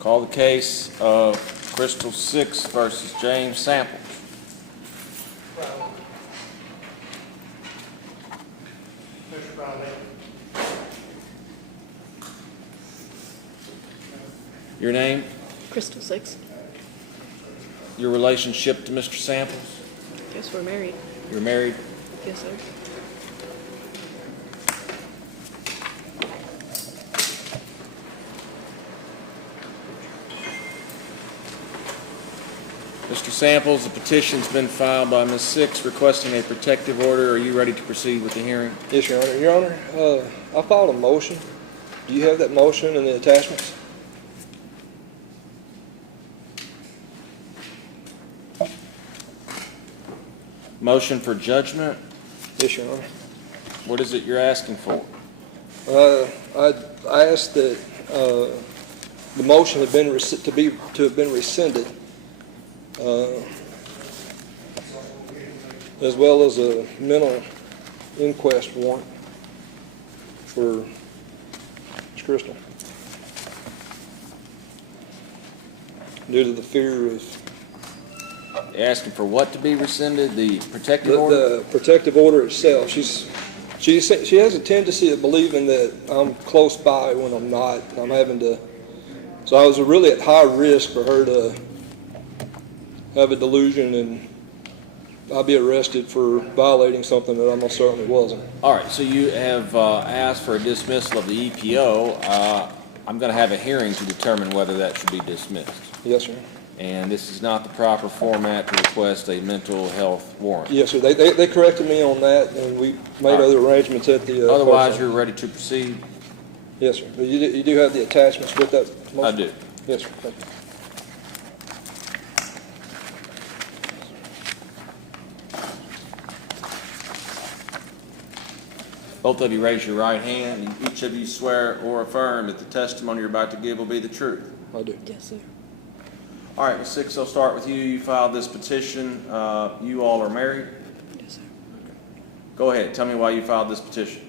Call the case of Chrystal Six versus James Samples. Your name? Chrystal Six. Your relationship to Mr. Samples? Yes, we're married. You're married? Yes, sir. Mr. Samples, the petition's been filed by Ms. Six requesting a protective order. Are you ready to proceed with the hearing? Yes, Your Honor. Your Honor, I filed a motion. Do you have that motion and the attachments? Motion for judgment? Yes, Your Honor. What is it you're asking for? I asked that the motion had been to have been rescinded, as well as a mental inquest warrant for Ms. Chrystal, due to the fear of You're asking for what to be rescinded? The protective order? the protective order itself. She has a tendency of believing that I'm close by when I'm not. I'm having to. So I was really at high risk for her to have a delusion and I'll be arrested for violating something that I most certainly wasn't. All right, so you have asked for a dismissal of the EPO. I'm going to have a hearing to determine whether that should be dismissed. Yes, sir. And this is not the proper format to request a mental health warrant. Yes, sir. They corrected me on that, and we made other arrangements at the. Otherwise, you're ready to proceed? Yes, sir. But you do have the attachments with that motion? I do. Yes, sir. Thank you. Both of you raise your right hand. Each of you swear or affirm that the testimony you're about to give will be the truth. I do. Yes, sir. All right, Ms. Six, I'll start with you. You filed this petition. You all are married? Yes, sir. Go ahead. Tell me why you filed this petition.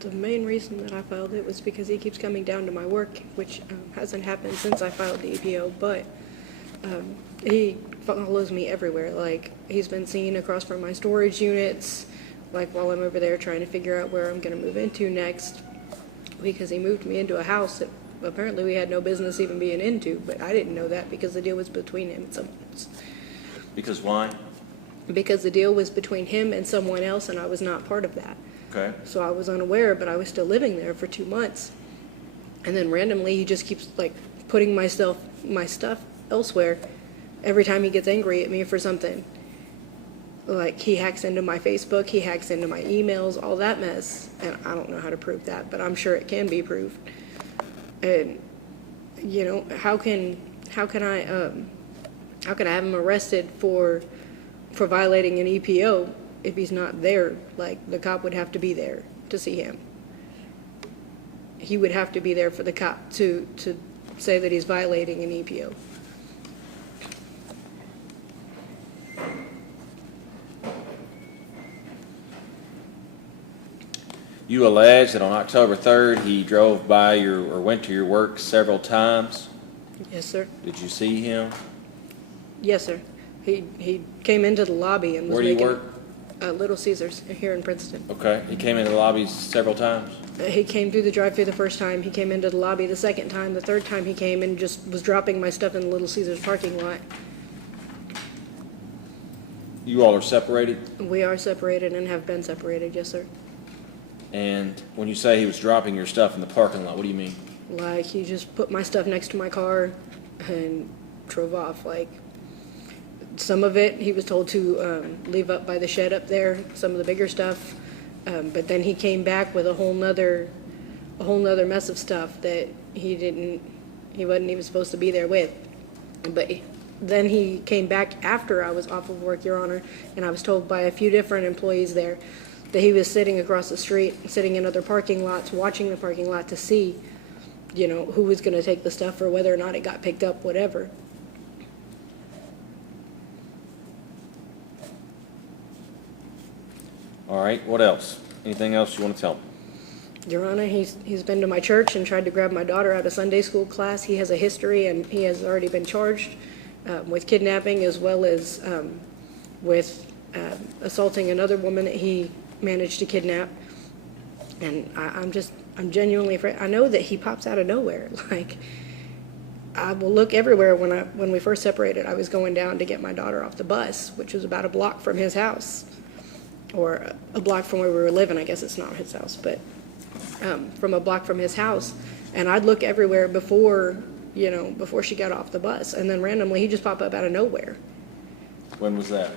The main reason that I filed it was because he keeps coming down to my work, which hasn't happened since I filed the EPO, but he follows me everywhere. Like, he's been seen across from my storage units, like while I'm over there trying to figure out where I'm going to move into next, because he moved me into a house that apparently we had no business even being into, but I didn't know that because the deal was between him and someone else. Because why? Because the deal was between him and someone else, and I was not part of that. Okay. So I was unaware, but I was still living there for 2 months. And then randomly, he just keeps like putting my stuff elsewhere every time he gets angry at me for something. Like, he hacks into my Facebook, he hacks into my emails, all that mess. And I don't know how to prove that, but I'm sure it can be proved. And, you know, how can I have him arrested for violating an EPO if he's not there? Like, the cop would have to be there to see him. He would have to be there for the cop to say that he's violating an EPO. You allege that on October 3rd he drove by or went to your work several times. Yes, sir. Did you see him? Yes, sir. He came into the lobby and was Where do you making work? Little Caesars here in Princeton. Okay. He came into the lobby several times? He came through the drive-thru the first time. He came into the lobby the second time. The third time he came and just was dropping my stuff in the Little Caesars parking lot. You all are separated? We are separated and have been separated, yes, sir. And when you say he was dropping your stuff in the parking lot, what do you mean? Like, he just put my stuff next to my car and drove off. Like, some of it he was told to leave up by the shed up there, some of the bigger stuff. But then he came back with a whole nother mess of stuff that he wasn't even supposed to be there with. But then he came back after I was off of work, Your Honor, and I was told by a few different employees there that he was sitting across the street, sitting in other parking lots, watching the parking lot to see, you know, who was going to take the stuff or whether or not it got picked up, whatever. All right. What else? Anything else you want to tell me? Your Honor, he's been to my church and tried to grab my daughter out of Sunday school class. He has a history, and he has already been charged with kidnapping as well as with assaulting another woman that he managed to kidnap. And I'm genuinely afraid. I know that he pops out of nowhere. Like, I will look everywhere. When we first separated, I was going down to get my daughter off the bus, which was about a block from his house, or a block from where we were living. I guess it's not his house, but from a block from his house. And I'd look everywhere before she got off the bus. And then randomly, he just popped up out of nowhere. When was that?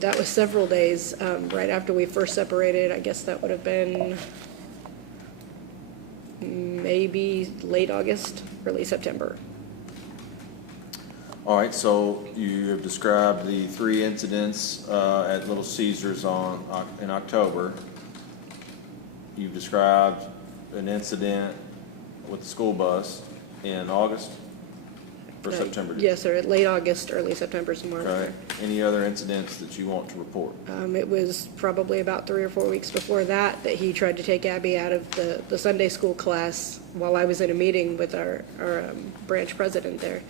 That was several days right after we first separated. I guess that would have been maybe late August, early September. All right, so you have described the 3 incidents at Little Caesars in October. You've described an incident with the school bus in August or September? Yes, sir, late August, early September, somewhere. Okay. Any other incidents that you want to report? It was probably about 3 or 4 weeks before that he tried to take Abby out of the Sunday school class while I was in a meeting with our branch president there.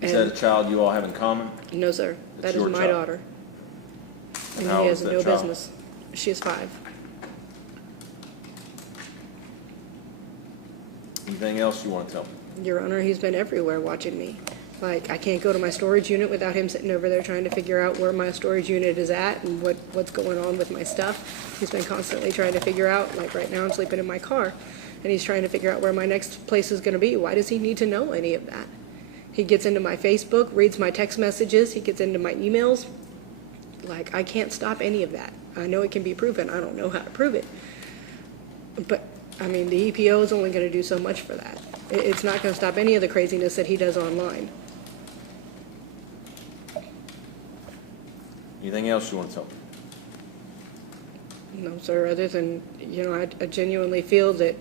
Is that a child you all have in common? No, sir. That is your my child? daughter. And how he old has is that no child? business. She is 5. Anything else you want to tell me? Your Honor, he's been everywhere watching me. Like, I can't go to my storage unit without him sitting over there trying to figure out where my storage unit is at and what's going on with my stuff. He's been constantly trying to figure out, like right now I'm sleeping in my car, and he's trying to figure out where my next place is going to be. Why does he need to know any of that? He gets into my Facebook, reads my text messages, he gets into my emails. Like, I can't stop any of that. I know it can be proven. I don't know how to prove it. But, I mean, the EPO is only going to do so much for that. It's not going to stop any of the craziness that he does online. Anything else you want to tell me? No, sir, other than, I genuinely feel that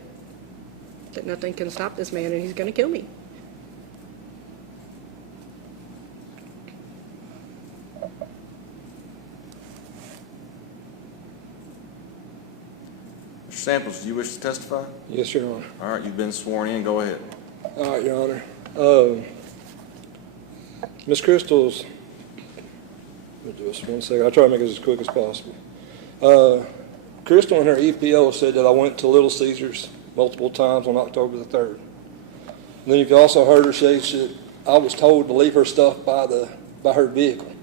nothing can stop this man and he's going to kill me. Mr. Samples, do you wish to testify? Yes, Your Honor. All right, you've been sworn in. Go ahead. All right, Your Honor. Miss Chrystal's, just 1 second, I'll try to make it as quick as possible. Chrystal and her EPO said that I went to Little Caesars multiple times on October the 3rd. And then you've also heard her say that I was told to leave her stuff by her vehicle.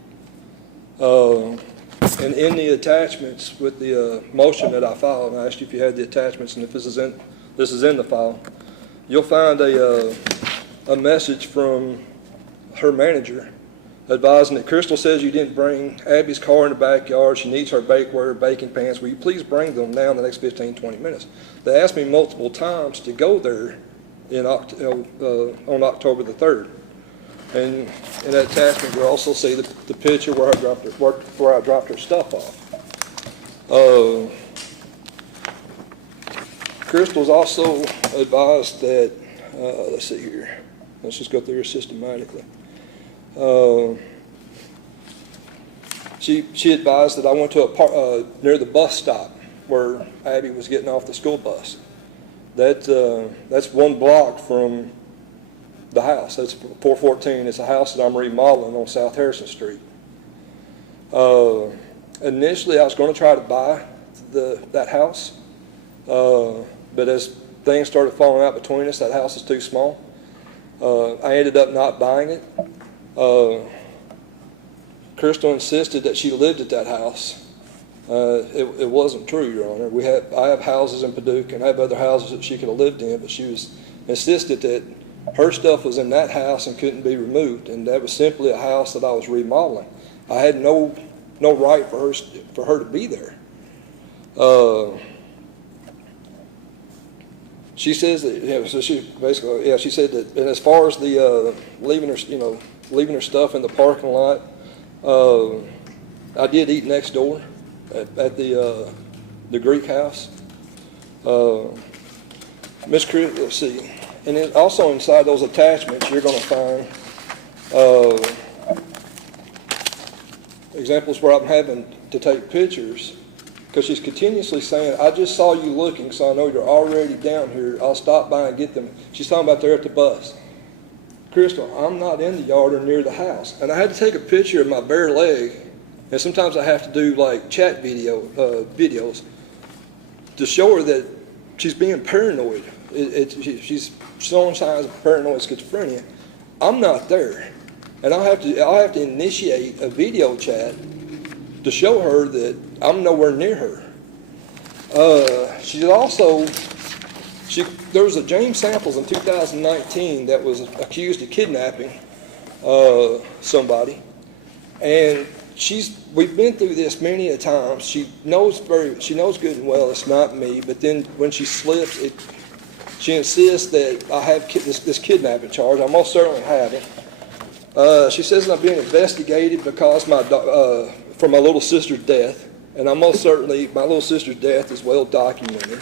And in the attachments with the motion that I filed, and I asked you if you had the attachments and if this is in the file, you'll find a message from her manager advising that Chrystal says you didn't bring Abby's car in the backyard. She needs her bakeware, baking pans. Will you please bring them now in the next 15, 20 minutes? They asked me multiple times to go there on October the 3rd. And in that attachment, you'll also see the picture where I dropped her stuff off. Chrystal's also advised that, let's see here. Let's just go through here systematically. She advised that I went to near the bus stop where Abby was getting off the school bus. That's 1 block from the house. That's 414. It's a house that I'm remodeling on South Harrison Street. Initially, I was going to try to buy that house, but as things started falling out between us, that house is too small. I ended up not buying it. Chrystal insisted that she lived at that house. It wasn't true, Your Honor. I have houses in Paducah, and I have other houses that she could have lived in, but she insisted that her stuff was in that house and couldn't be removed, and that was simply a house that I was remodeling. I had no right for her to be there. She says that, so she basically, she said that, and as far as the leaving her stuff in the parking lot, I did eat next door at the Greek house. Miss Cruz, let's see. And then also inside those attachments, you're going to find examples where I'm having to take pictures because she's continuously saying, I just saw you looking, so I know you're already down here. I'll stop by and get them. She's talking about there at the bus. Chrystal, I'm not in the yard or near the house. And I had to take a picture of my bare leg, and sometimes I have to do like chat videos to show her that she's being paranoid. She's showing signs of paranoid schizophrenia. I'm not there. And I'll have to initiate a video chat to show her that I'm nowhere near her. There was a James Samples in 2019 that was accused of kidnapping somebody, and we've been through this many a times. She knows good and well it's not me, but then when she slips, she insists that I have this kidnapping charge. I most certainly have it. She says I'm being investigated because for my little sister's death, and my little sister's death is well documented.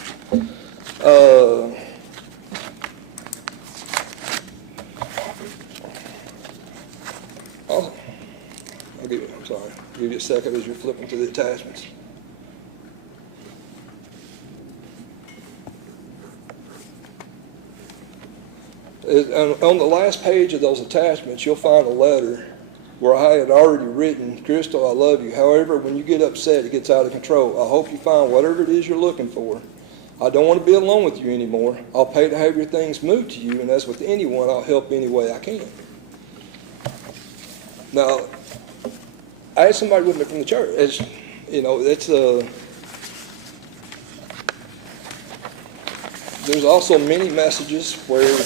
I'll give you a second as you're flipping through the attachments. On the last page of those attachments, you'll find a letter where I had already written, Chrystal, I love you. However, when you get upset, it gets out of control. I hope you find whatever it is you're looking for. I don't want to be alone with you anymore. I'll pay to have your things moved to you, and as with anyone, I'll help any way I can. Now, I had somebody with me from the church. There's also many messages where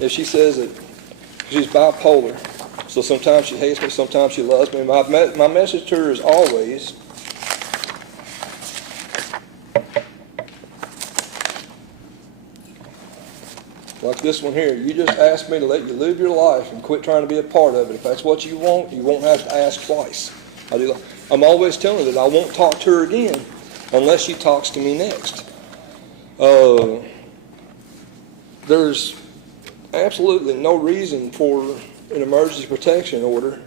if she says that she's bipolar, so sometimes she hates me, sometimes she loves me. My message to her is always, like this one here, you just asked me to let you live your life and quit trying to be a part of it. If that's what you won't have to ask twice. I'm always telling her that I won't talk to her again unless she talks to me next. There's absolutely no reason for an emergency protection order.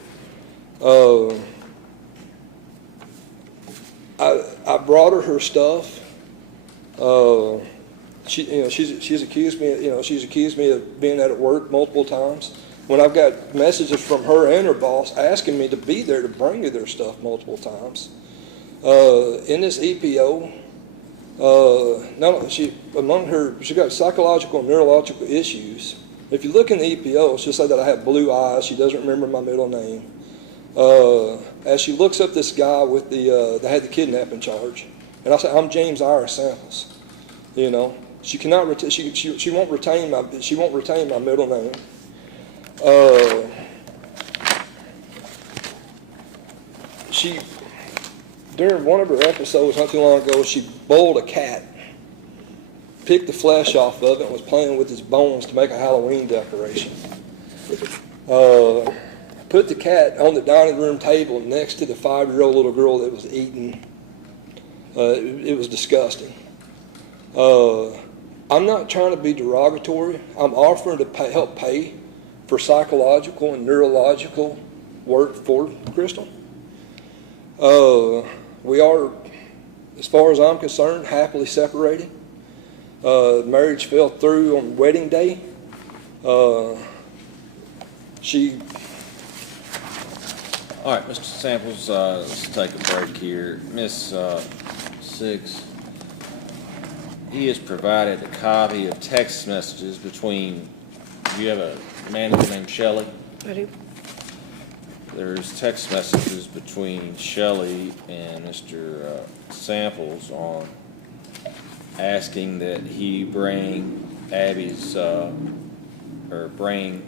I brought her stuff. She's accused me of being out at work multiple times. When I've got messages from her and her boss asking me to be there to bring her their stuff multiple times. In this EPO, she's got psychological and neurological issues. If you look in the EPO, she'll say that I have blue eyes. She doesn't remember my middle name. As she looks up this guy with that had the kidnapping charge, and I say I'm James Ira Samples. She cannot. She won't retain my middle name. During one of her episodes not too long ago, she boiled a cat, picked the flesh off of it, and was playing with its bones to make a Halloween decoration. Put the cat on the dining room table next to the 5-year-old little girl that was eating. It was disgusting. I'm not trying to be derogatory. I'm offering to help pay for psychological and neurological work for Chrystal. We are, as far as I'm concerned, happily separated. Marriage fell through on wedding day. All right, Mr. Samples, let's take a break here. Miss Six, he has provided a copy of text messages between, you have a manager named Shelley? I do. There's text messages between Shelley and Mr. Samples on asking that he bring Abby's, or bring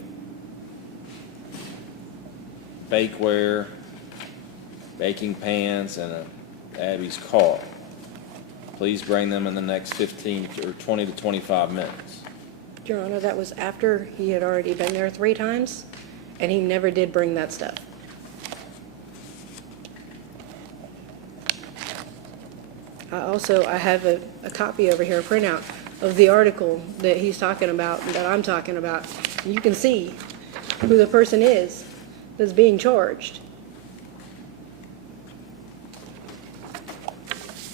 bakeware, baking pans, and Abby's car. Please bring them in the next 15 or 20 to 25 minutes. Your Honor, that was after he had already been there 3 times, and he never did bring that stuff. I have a copy over here, a printout of the article that he's talking about, that I'm talking about. You can see who the person is that's being charged.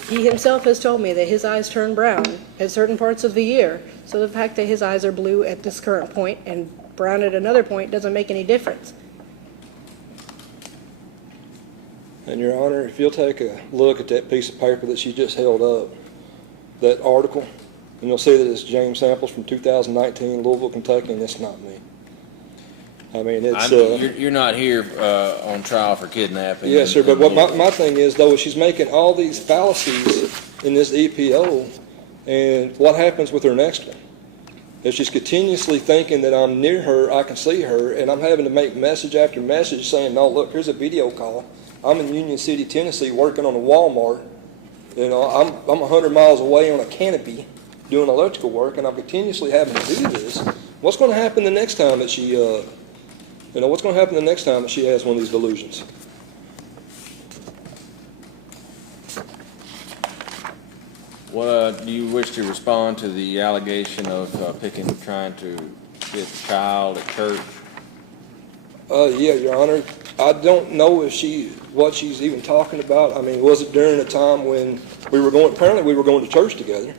He himself has told me that his eyes turn brown at certain parts of the year. So the fact that his eyes are blue at this current point and brown at another point doesn't make any difference. And Your Honor, if you'll take a look at that piece of paper that she just held up, that article, and you'll see that it's James Samples from 2019, Louisville, Kentucky, and it's not me. I mean, it's... You're not here on trial for kidnapping. Yes, sir, but what my thing is, though, is she's making all these fallacies in this EPO, and what happens with her next one? If she's continuously thinking that I'm near her, I can see her, and I'm having to make message after message saying, no, look, here's a video call. I'm in Union City, Tennessee, working on a Walmart. You know, I'm 100 miles away on a canopy doing electrical work, and I'm continuously having to do this. What's going to happen the next time that she, what's going to happen the next time that she has one of these delusions? What do you wish to respond to the allegation of trying to get a child at church? Yeah, Your Honor. I don't know what she's even talking about. I mean, was it during a time when apparently we were going to church together.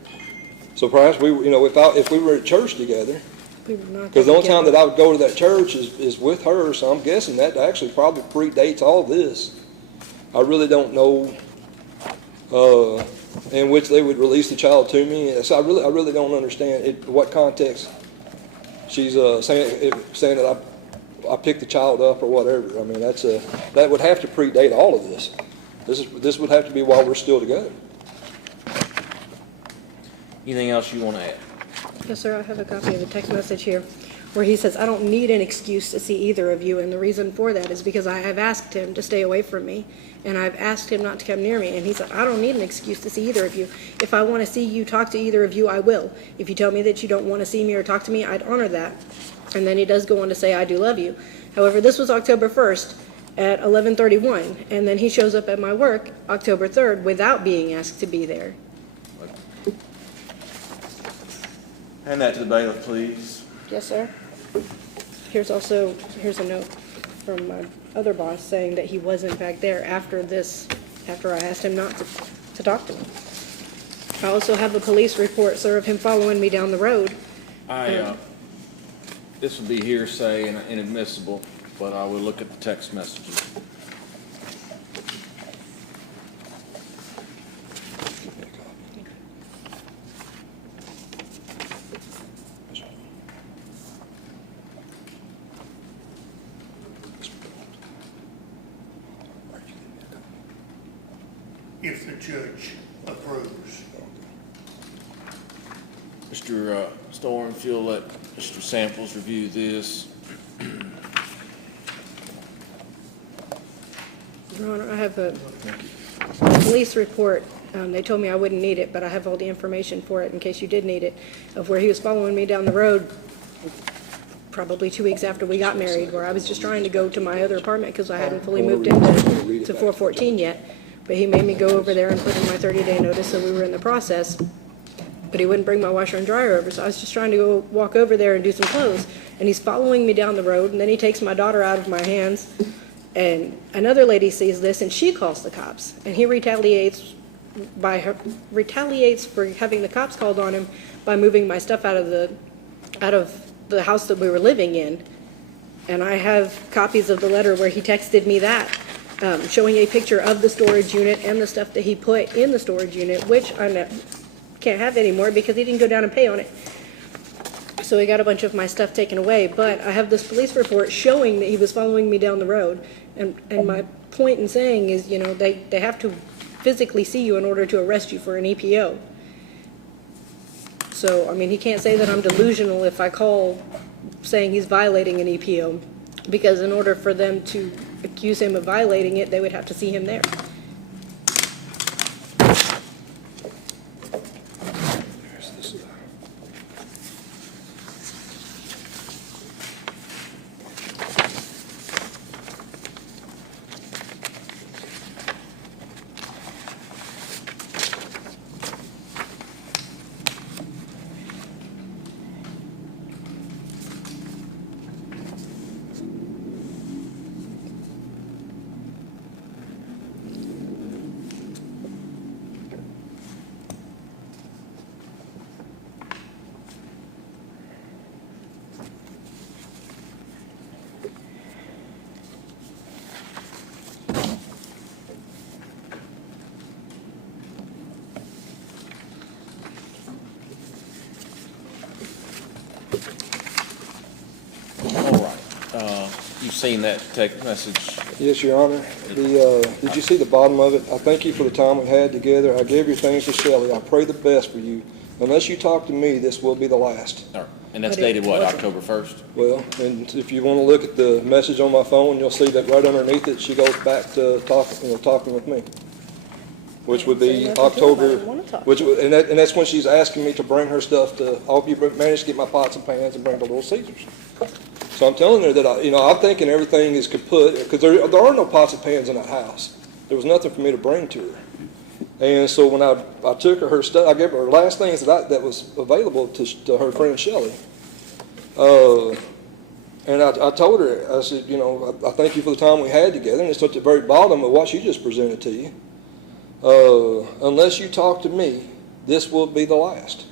So perhaps if we were at church together, because the only time that I would go to that church is with her, so I'm guessing that actually probably predates all this. I really don't know in which they would release the child to me. So I really don't understand what context she's saying that I picked the child up or whatever. I mean, that would have to predate all of this. This would have to be while we're still together. Anything else you want to add? Yes, sir, I have a copy of a text message here where he says, I don't need an excuse to see either of you, and the reason for that is because I have asked him to stay away from me, and I've asked him not to come near me, and he said, I don't need an excuse to see either of you. If I want to see you talk to either of you, I will. If you tell me that you don't want to see me or talk to me, I'd honor that. And then he does go on to say, I do love you. However, this was October 1st at 11:31, and then he shows up at my work October 3rd without being asked to be there. Hand that to the bailiff, please. Yes, sir. Here's a note from my other boss saying that he was in fact there after I asked him not to talk to me. I also have a police report, sir, of him following me down the road. This would be hearsay and inadmissible, but I will look at the text messages. If the judge approves. Mr. Storm, if you'll let Mr. Samples review this. Your Honor, I have a police report. They told me I wouldn't need it, but I have all the information for it in case you did need it, of where he was following me down the road probably 2 weeks after we got married, where I was just trying to go to my other apartment because I hadn't fully moved into 414 yet. But he made me go over there and put in my 30-day notice, so we were in the process. But he wouldn't bring my washer and dryer over, so I was just trying to go walk over there and do some clothes. And he's following me down the road, and then he takes my daughter out of my hands. And another lady sees this, and she calls the cops. And he retaliates for having the cops called on him by moving my stuff out of the house that we were living in. And I have copies of the letter where he texted me that. Showing a picture of the storage unit and the stuff that he put in the storage unit, which I can't have anymore because he didn't go down and pay on it. So he got a bunch of my stuff taken away. But I have this police report showing that he was following me down the road. And my point in saying is, they have to physically see you in order to arrest you for an EPO. So, I mean, he can't say that I'm delusional if I call saying he's violating an EPO, because in order for them to accuse him of violating it, they would have to see him there. You've seen that text message. Yes, Your Honor. Did you see the bottom of it? I thank you for the time we had together. I gave your things to Shelley. I pray the best for you. Unless you talk to me, this will be the last. And that's But it dated what, wasn't. October 1st? Well, and if you want to look at the message on my phone, you'll see that right underneath it, she goes back to talking with me, which would Say be nothing to him, I October, don't wanna talk which and that's when she's asking me to bring her stuff to. I hope you manage to get my pots and pans and bring to Little Caesars. So I'm telling her that I'm thinking everything is kaput because there are no pots and pans in that house. There was nothing for me to bring to her. And so when I took her stuff, I gave her last things that was available to her friend Shelley. And I told her, I said, I thank you for the time we had together. And it's at the very bottom of what she just presented to you. Unless you talk to me, this will be the last.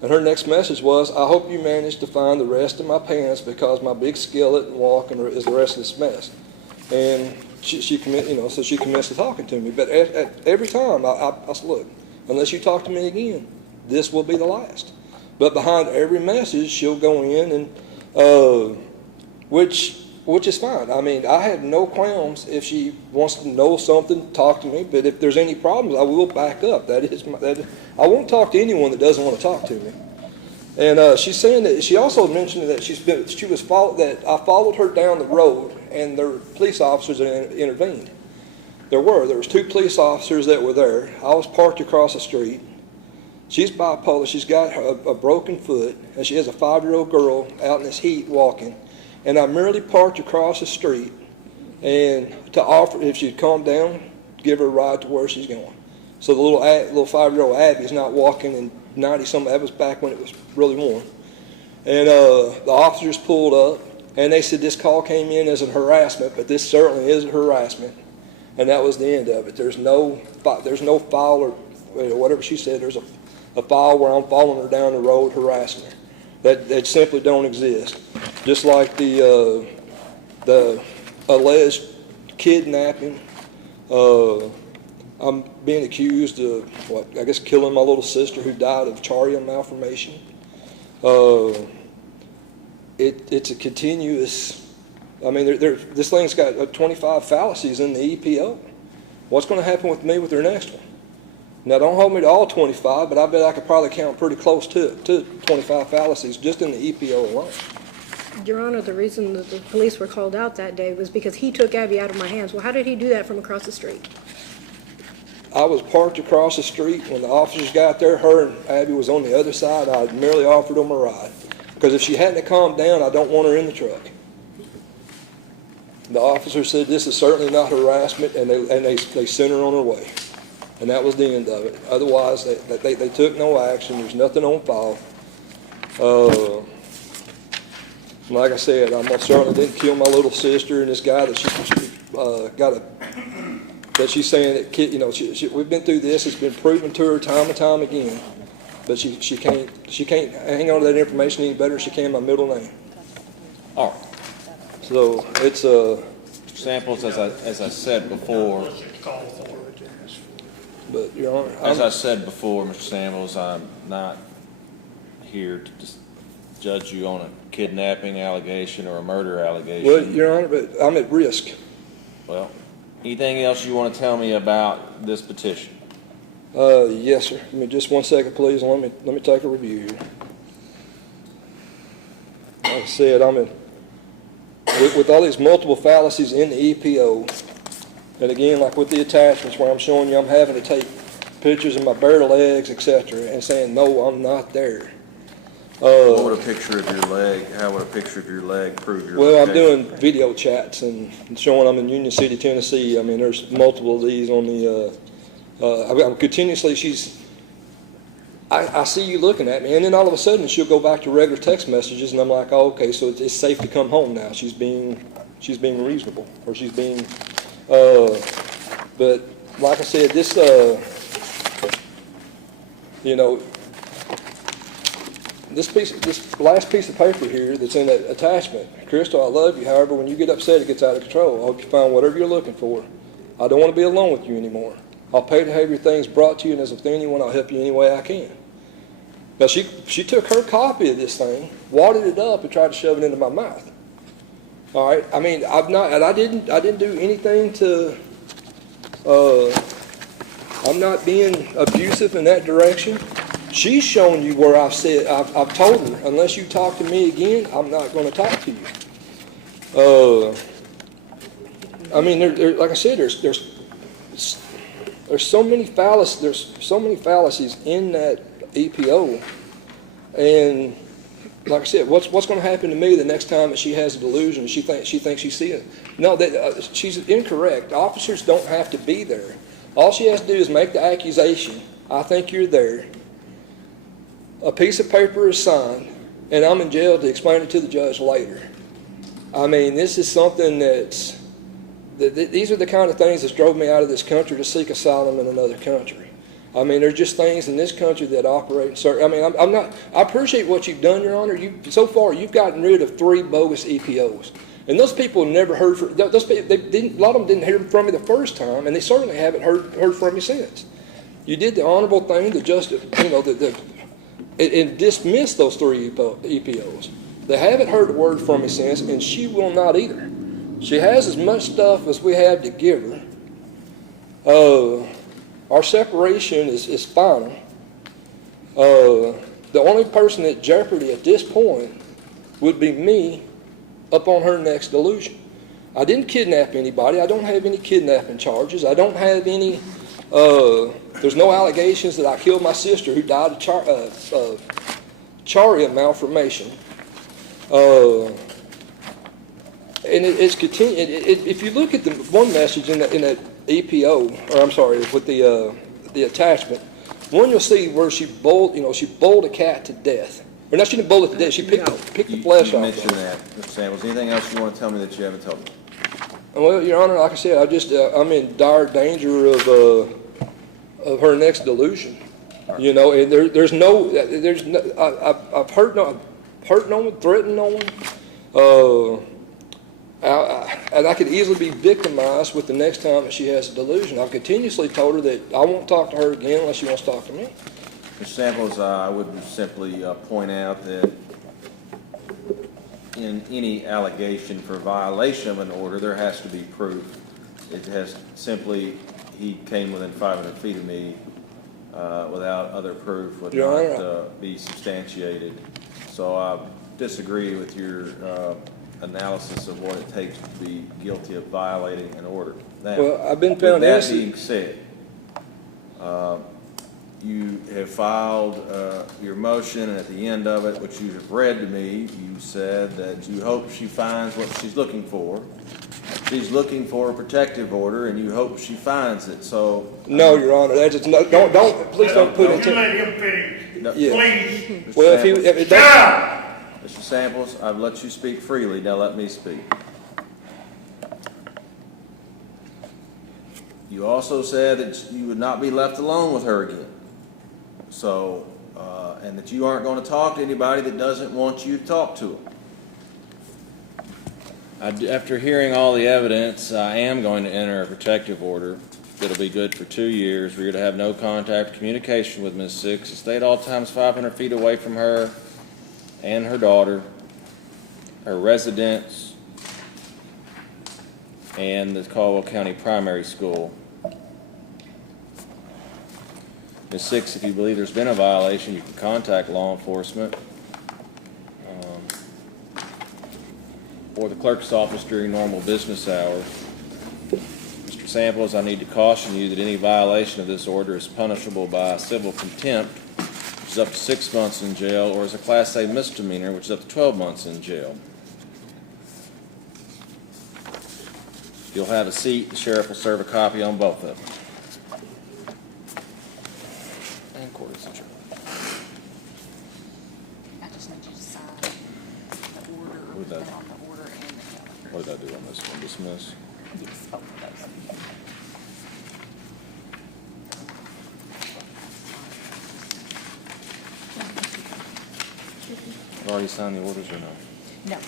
And her next message was, I hope you manage to find the rest of my pants because my big skillet and walking is the rest of this mess. And she commenced to talking to me. But at every time, I said, look, unless you talk to me again, this will be the last. But behind every message, she'll go in and, which is fine. I mean, I have no qualms if she wants to know something, talk to me. But if there's any problems, I will back up. I won't talk to anyone that doesn't want to talk to me. And she's saying that she also mentioned that that I followed her down the road and there were police officers that intervened. There was 2 police officers that were there. I was parked across the street. She's bipolar. She's got a broken foot, and she has a 5-year-old girl out in this heat walking. And I merely parked across the street and to offer, if she'd calm down, give her a ride to where she's going. So the little 5-year-old Abby's not walking in 90-something. That was back when it was really warm. And the officers pulled up, and they said this call came in as a harassment, but this certainly is a harassment. And that was the end of it. There's no file or whatever she said. There's a file where I'm following her down the road harassing her. That simply don't exist. Just like the alleged kidnapping. I'm being accused of killing my little sister who died of chorion malformation. It's a continuous. I mean, this thing's got 25 fallacies in the EPO. What's going to happen with me with their next one? Now, don't hold me to all 25, but I bet I could probably count pretty close to 25 fallacies just in the EPO alone. Your Honor, the reason that the police were called out that day was because he took Abby out of my hands. Well, how did he do that from across the street? I was parked across the street. When the officers got there, her and Abby was on the other side. I merely offered them a ride. Because if she hadn't calmed down, I don't want her in the truck. The officer said this is certainly not harassment, and they sent her on her way. And that was the end of it. Otherwise, they took no action. There's nothing on file. Like I said, I most certainly didn't kill my little sister and this guy that that she's saying that we've been through this. It's been proven to her time and time again. But she can't hang on to that information any better than she can my middle name. All right. So it's Samples, as I said before. But Your Honor, As I said before, Mr. Samuels, I'm not here to just judge you on a kidnapping allegation or a murder allegation. well, Your Honor, but I'm at risk. Well, anything else you want to tell me about this petition? Yes, sir. Give me just 1 second, please. Let me take a review here. Like I said, with all these multiple fallacies in the EPO, and again, like with the attachments where I'm showing you I'm having to take pictures of my bare legs, etc., and saying, no, I'm not there. What would a picture of your leg, how would a picture of your leg prove your Well, I'm location? doing video chats and showing I'm in Union City, Tennessee. I mean, there's multiple of these on the, I'm continuously, I see you looking at me, and then all of a sudden she'll go back to regular text messages, and I'm like, oh, okay, so it's safe to come home now. She's being reasonable, or she's being, but like I said, this, this last piece of paper here that's in that attachment, Chrystal, I love you. However, when you get upset, it gets out of control. I hope you find whatever you're looking for. I don't want to be alone with you anymore. I'll pay to have your things brought to you, and as with anyone, I'll help you any way I can. Now, she took her copy of this thing, wadded it up, and tried to shove it into my mouth. All right, I mean, I didn't do anything to, I'm not being abusive in that direction. She's shown you where I've told her, unless you talk to me again, I'm not gonna talk to you. I mean, like I said, there's so many fallacies in that EPO, and like I said, what's going to happen to me the next time that she has a delusion and she thinks she sees it? No, she's incorrect. Officers don't have to be there. All she has to do is make the accusation. I think you're there. A piece of paper is signed, and I'm in jail to explain it to the judge later. I mean, this is something these are the kind of things that drove me out of this country to seek asylum in another country. I mean, there's just things in this country that operate. I mean, I appreciate what you've done, Your Honor. So far, you've gotten rid of 3 bogus EPOs. And those people never heard from, those people, a lot of them didn't hear from me the first time, and they certainly haven't heard from me since. You did the honorable thing to just, and dismiss those 3 EPOs. They haven't heard a word from me since, and she will not either. She has as much stuff as we have to give her. Our separation is final. The only person at jeopardy at this point would be me up on her next delusion. I didn't kidnap anybody. I don't have any kidnapping charges. I don't have any, there's no allegations that I killed my sister who died of charia malformation. And it's continued. If you look at the one message in that EPO, or I'm sorry, with the attachment, one you'll see where she bowled a cat to death. Or no, she didn't bowl it to death. She picked the flesh off. You mentioned that, Mr. Samuels. Anything else you want to tell me that you haven't told me? Well, Your Honor, like I said, I'm in dire danger of her next delusion. Right. You know, and I've hurt no one, threatened no one. And I could easily be victimized with the next time that she has a delusion. I've continuously told her that I won't talk to her again unless she wants to talk to me. Mr. Samuels, I would simply point out that in any allegation for violation of an order, there has to be proof. It has simply, he came within 500 feet of me without other proof would not be substantiated. So I disagree with your analysis of what it takes to be guilty of violating an order. Now, well, I've been found that being said, you have filed your motion, and at the end of it, which you have read to me, you said that you hope she finds what she's looking for. She's looking for a protective order, and you hope she finds it. So no, Your Honor, that's just please don't put it. You let him finish, no, please. Well, if that. Mr. Samples, I've let you speak freely. Now let me speak. You also said that you would not be left alone with her again. So, and that you aren't going to talk to anybody that doesn't want you to talk to them. After hearing all the evidence, I am going to enter a protective order that'll be good for 2 years. We're to have no contact or communication with Ms. Six. Stay at all times 500 feet away from her and her daughter, her residence, and the Caldwell County Primary School. Ms. Six, if you believe there's been a violation, you can contact law enforcement or the clerk's office during normal business hours. Mr. Samples, I need to caution you that any violation of this order is punishable by civil contempt, which is up to 6 months in jail, or as a Class A misdemeanor, which is up to 12 months in jail. You'll have a seat. The sheriff will serve a copy on both of them. And court is adjourned. I just need you to sign the order, What did put on the order and the calendar. What did I do on this one? Dismiss? Yes, both of those. You already signed the orders or no? No.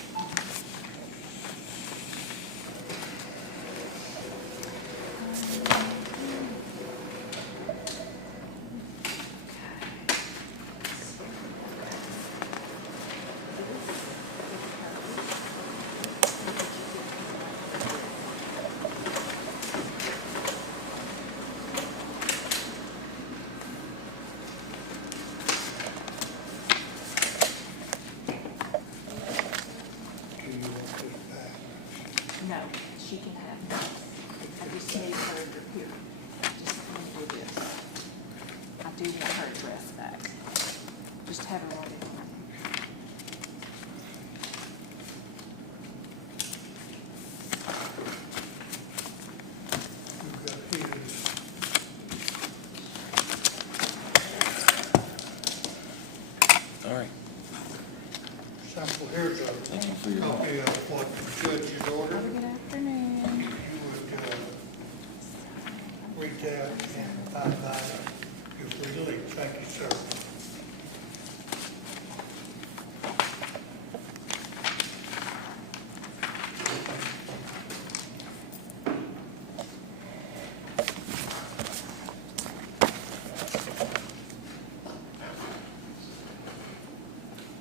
Just have her write it on. We've got his. All right. Sample, here's a Thank you for your help. copy of what the judge